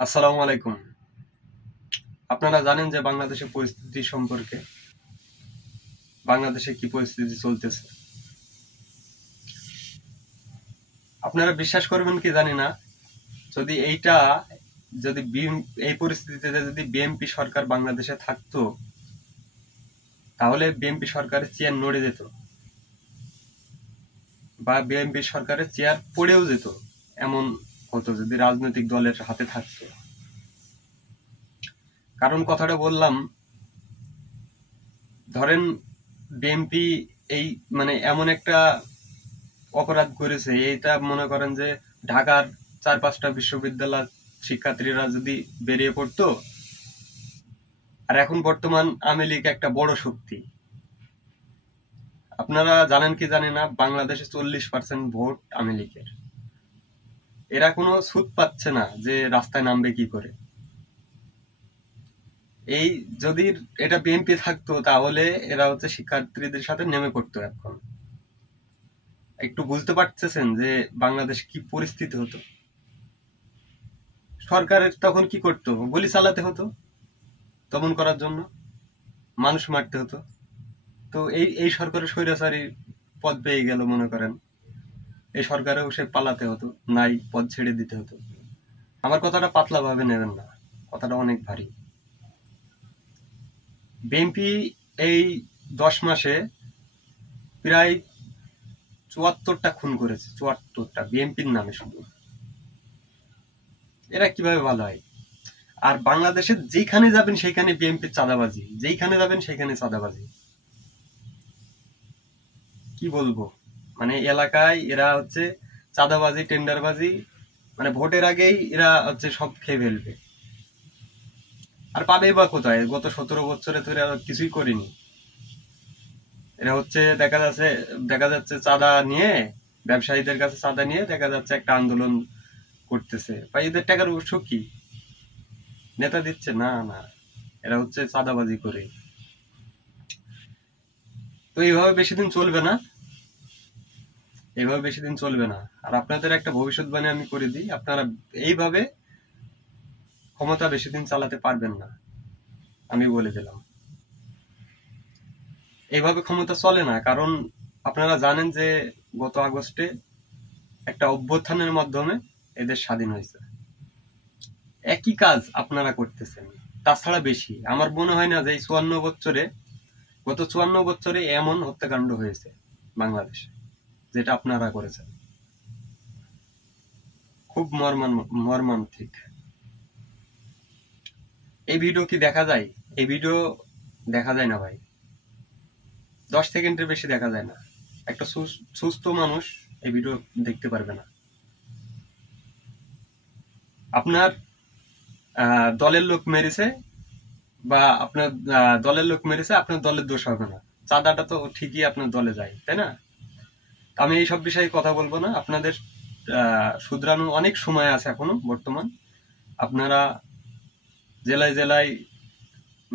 আসসালামু আলাইকুম। আপনারা জানেন যে বাংলাদেশের পরিস্থিতি সম্পর্কে, বাংলাদেশে কি পরিস্থিতি চলতেছে। আপনারা বিশ্বাস করবেন কি জানি না, যদি এই পরিস্থিতিতে যদি বিএনপি সরকার বাংলাদেশে থাকতো, তাহলে বিএনপি সরকারের চেয়ার নড়ে যেত বা বিএনপি সরকারের চেয়ার পড়েও যেত। এমন হতো যদি রাজনৈতিক দলের হাতে থাকতো। কারণ কথাটা বললাম, ধরেন বিএনপি এই এমন একটা অপরাধ করেছে, এটা মনে করেন যে ঢাকার 4-5টা বিশ্ববিদ্যালয় শিক্ষার্থীরা যদি বেরিয়ে পড়তো। আর এখন বর্তমান আওয়ামী লীগ একটা বড় শক্তি। আপনারা জানেন কি জানি না, বাংলাদেশে 40% ভোট আওয়ামী লীগের। এরা কোনো সুদ পাচ্ছে না যে রাস্তায় নামবে কি করে। এই যদি এটা বিএনপি থাকতো, তাহলে এরা শিক্ষার্থীদের সাথে নেমে পড়তো। এখন একটু বুঝতে পারতেছেন যে বাংলাদেশ কি পরিস্থিতি হতো। সরকারের তখন কি করতো? গুলি চালাতে হতো দমন করার জন্য, মানুষ মারতে হতো। তো এই সরকারের স্বৈরাচারী পদ পেয়ে গেল, মনে করেন এই সরকারেও সে পালাতে হতো, নাই পদ ছেড়ে দিতে হতো। আমার কথাটা পাতলা ভাবে নেবেন না, কথাটা অনেক ভারী। বিএনপি এই 10 মাসে প্রায় 74টা খুন করেছে, 74টা বিএনপির নামে শুধু। এরা কিভাবে ভালো হয়? আর বাংলাদেশে যেখানে যাবেন সেখানে বিএনপির চাঁদাবাজি, যেখানে যাবেন সেখানে চাঁদাবাজি। কি বলবো, এলাকায় এরা চাঁদাবাজি, টেন্ডারবাজি, ভোটের আগেই এরা সব খেয়ে ফেলবে। আর পাবে বা কোথায়? গত 17 বছরে তো এরা কিছুই করেনি। এরা দেখা যাচ্ছে চাঁদা নিয়ে, ব্যবসায়ীদের কাছে চাঁদা নিয়ে দেখা যাচ্ছে একটা আন্দোলন করতেছে। বা এদের টাকার উৎস কি? নেতা দিচ্ছে? না না, এরা চাঁদাবাজি করে। তো এইভাবে বেশি দিন চলবে না, এইভাবে বেশি দিন চলবে না। আর আপনাদের একটা ভবিষ্যৎবাণী আমি করে দিই, আপনারা এইভাবে ক্ষমতা বেশি দিন চালাতে পারবেন না, আমি বলে দিলাম। এইভাবে ক্ষমতা চলে না। কারণ আপনারা জানেন যে গত আগস্টে একটা অভ্যুত্থানের মাধ্যমে এদের স্বাধীন হয়েছে। একই কাজ আপনারা করতেছেন, তাছাড়া বেশি। আমার মনে হয় না যে এই 54 বছরে, গত 54 বছরে এমন হত্যাকাণ্ড হয়েছে বাংলাদেশে যেটা আপনারা করেছেন। খুব মর্মান্তিক। এই ভিডিও কি দেখা যায়? এই ভিডিও দেখা যায় না ভাই, 10 সেকেন্ডের বেশি দেখা যায় না। একটা সুস্থ মানুষ এই ভিডিও দেখতে পারবে না। আপনার দলের লোক মেরেছে, বা আপনার দলের লোক মেরেছে, আপনার দলের দোষ হবে না। চাঁদাটা তো ঠিকই আপনার দলে যায়, তাই না? আমি এইসব বিষয়ে কথা বলবো না। আপনাদের শুধরানোর অনেক সময় আছে এখনো বর্তমান। আপনারা জেলায় জেলায়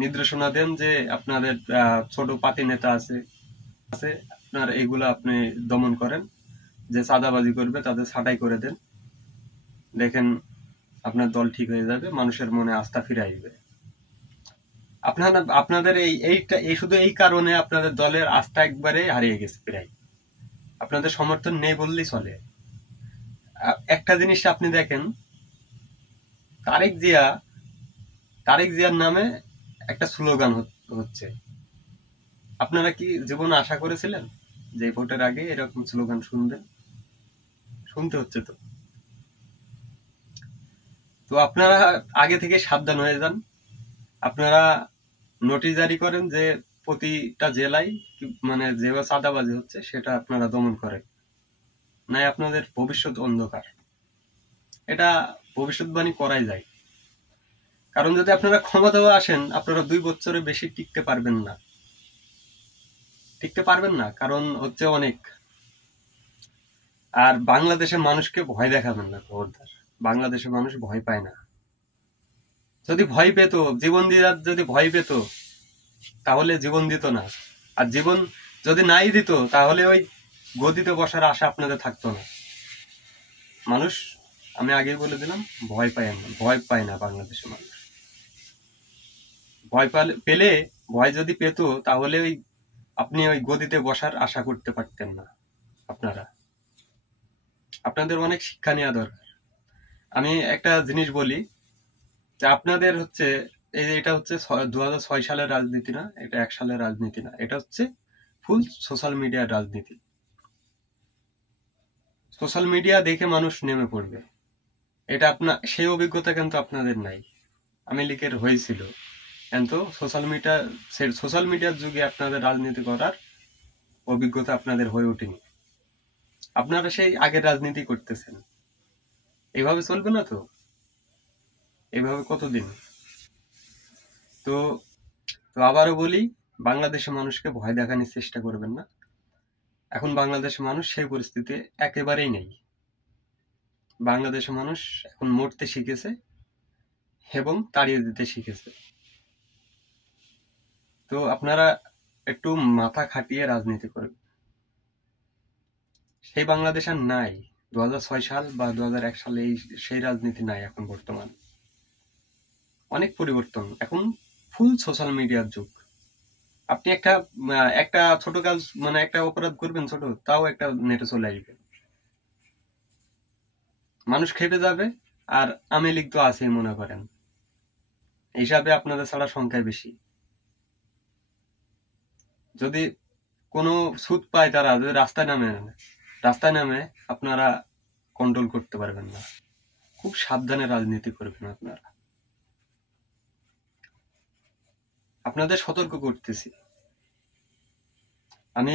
নির্দেশনা দেন যে আপনাদের ছোট পাতি নেতা আছে, আপনার এগুলো আপনি দমন করেন। যে চাঁদাবাজি করবে তাদের ছাঁটাই করে দেন। দেখেন আপনার দল ঠিক হয়ে যাবে, মানুষের মনে আস্থা ফিরে আসবে। আপনাদের এই শুধু এই কারণে আপনাদের দলের আস্থা একবারে হারিয়ে গেছে প্রায়। আপনাদের সমর্থন নেই বললেই চলে। একটা জিনিস আপনি দেখেন, তারেক জিয়ার নামে একটা স্লোগান হচ্ছে। আপনারা কি জীবনে আশা করেছিলেন যে ভোটের আগে এরকম স্লোগান শুনবেন? শুনতে হচ্ছে তো। তো আপনারা আগে থেকে সাবধান হয়ে যান। আপনারা নোটিশ জারি করেন যে প্রতিটা জেলায় যেভাবে চাঁদাবাজি হচ্ছে সেটা আপনারা দমন করেন, নাই আপনাদের ভবিষ্যৎ অন্ধকার। এটা ভবিষ্যৎবাণী করাই যায়। কারণ যদি আপনারা ক্ষমতাও আসেন, আপনারা 2 বছরে বেশি টিকতে পারবেন না, কারণ অনেক। আর বাংলাদেশের মানুষকে ভয় দেখাবেন না খবরদার। বাংলাদেশের মানুষ ভয় পায় না। যদি ভয় পেত, জীবন দিয়ে যদি ভয় পেত, তাহলে জীবন দিত না। আর জীবন যদি নাই দিত, তাহলে ওই গদিতে বসার আশা আপনাদের থাকতো না। মানুষ আমি আগেই বলে দিলাম, ভয় পায় না বাংলাদেশের মানুষ। ভয় পেলে, ভয় যদি পেত তাহলে আপনি ওই গদিতে বসার আশা করতে পারতেন না। আপনাদের অনেক শিক্ষা নেওয়া দরকার। আমি একটা জিনিস বলি, যে আপনাদের হচ্ছে এটা হচ্ছে 2006 সালের রাজনীতি না, এটা 1 সালের রাজনীতি না, এটা হচ্ছে ফুল সোশ্যাল মিডিয়ার রাজনীতি। সোশ্যাল মিডিয়া দেখে মানুষ নেমে পড়বে, এটা আপনার সেই অভিজ্ঞতা কিন্তু আপনাদের নাই। আমি লিখের হয়েছিল, কিন্তু সোশ্যাল মিডিয়ার যুগে আপনাদের রাজনীতি করার অভিজ্ঞতা আপনাদের হয়ে ওঠেনি। আপনারা সেই আগের রাজনীতি করতেছেন। এভাবে চলবে না তো, এভাবে কতদিন? তো আবারও বলি, বাংলাদেশের মানুষকে ভয় দেখানোর চেষ্টা করবেন না। এখন বাংলাদেশের মানুষ সেই পরিস্থিতি একেবারেই নেই। বাংলাদেশের মানুষ এখন মরতে শিখেছে এবং তাড়িয়ে দিতে শিখেছে। তো আপনারা একটু মাথা খাটিয়ে রাজনীতি করবেন। সেই বাংলাদেশ আর নাই। 2006 সাল বা 2001 সালে সেই রাজনীতি নাই এখন বর্তমান। অনেক পরিবর্তন, এখন ফুল সোশ্যাল মিডিয়ার যুগ। আপনি একটা ছোট কাজ, মানে একটা অপরাধ করবেন ছোট, তাও একটা নেটে চলে আসবে, মানুষ খেপে যাবে। আর আমি লীগ তো আছেই মনে করেন, হিসাবে আপনাদের ছাড়া সংখ্যায় বেশি। যদি কোনো সুদ পায় তারা, যদি রাস্তায় নামে আপনারা কন্ট্রোল করতে পারবেন না। খুব সাবধানে রাজনীতি করবেন আপনারা। আপনাদের সতর্ক করতেছি। আমি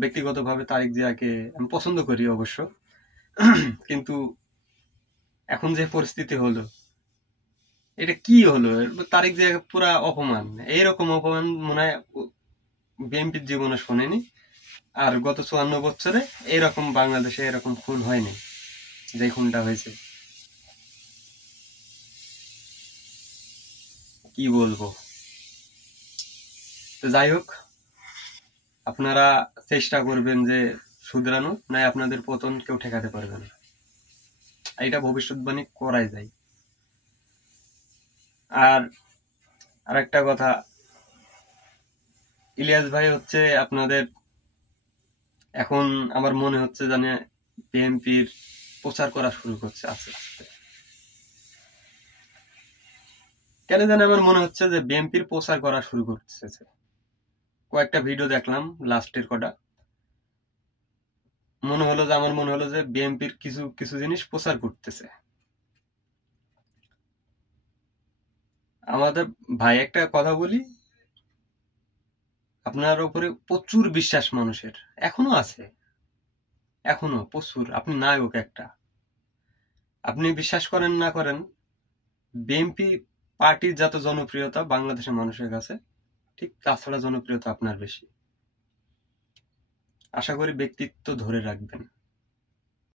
ব্যক্তিগতভাবে তারেক জিয়াকে আমি পছন্দ করি অবশ্য, কিন্তু এখন যে পরিস্থিতি হলো, এটা কি হলো? তারেক জিয়া পুরা অপমান। এইরকম অপমান মনে হয় বিএনপির জীবনে শোনেনি। আর গত 54 বছরে এরকম বাংলাদেশে এরকম খুন হয়নি, যে খুনটা হয়েছে। কি বলবো? তো যাই হোক, আপনারা চেষ্টা করবেন যে শুধরানো, নাই আপনাদের পতন কেউ ঠেকাতে পারবে না। এটা ভবিষ্যৎবাণী করাই যায়। আর একটা কথা, ইলিয়াস ভাই হচ্ছে আপনাদের এখন আমার মনে হচ্ছে জানে বিএনপির প্রচার করা শুরু করছে আস্তে আস্তে। কেন জানে আমার মনে হচ্ছে যে বিএনপির প্রচার করা শুরু করতেছে। কয়েকটা ভিডিও দেখলাম, লাস্টের কটা, আমার মনে হলো যে বিএনপির কিছু কিছু জিনিস প্রচার করতেছে আমাদের। ভাই একটা কথা বলি, আপনার উপরে প্রচুর বিশ্বাস মানুষের এখনো আছে, এখনো প্রচুর। আপনি নায়ক একটা, আপনি বিশ্বাস করেন না করেন, বিএনপি পার্টির যত জনপ্রিয়তা বাংলাদেশের মানুষের কাছে, ঠিক তাছাড়া জনপ্রিয়তা আপনার বেশি। আশা করি ব্যক্তিত্ব ধরে রাখবেন।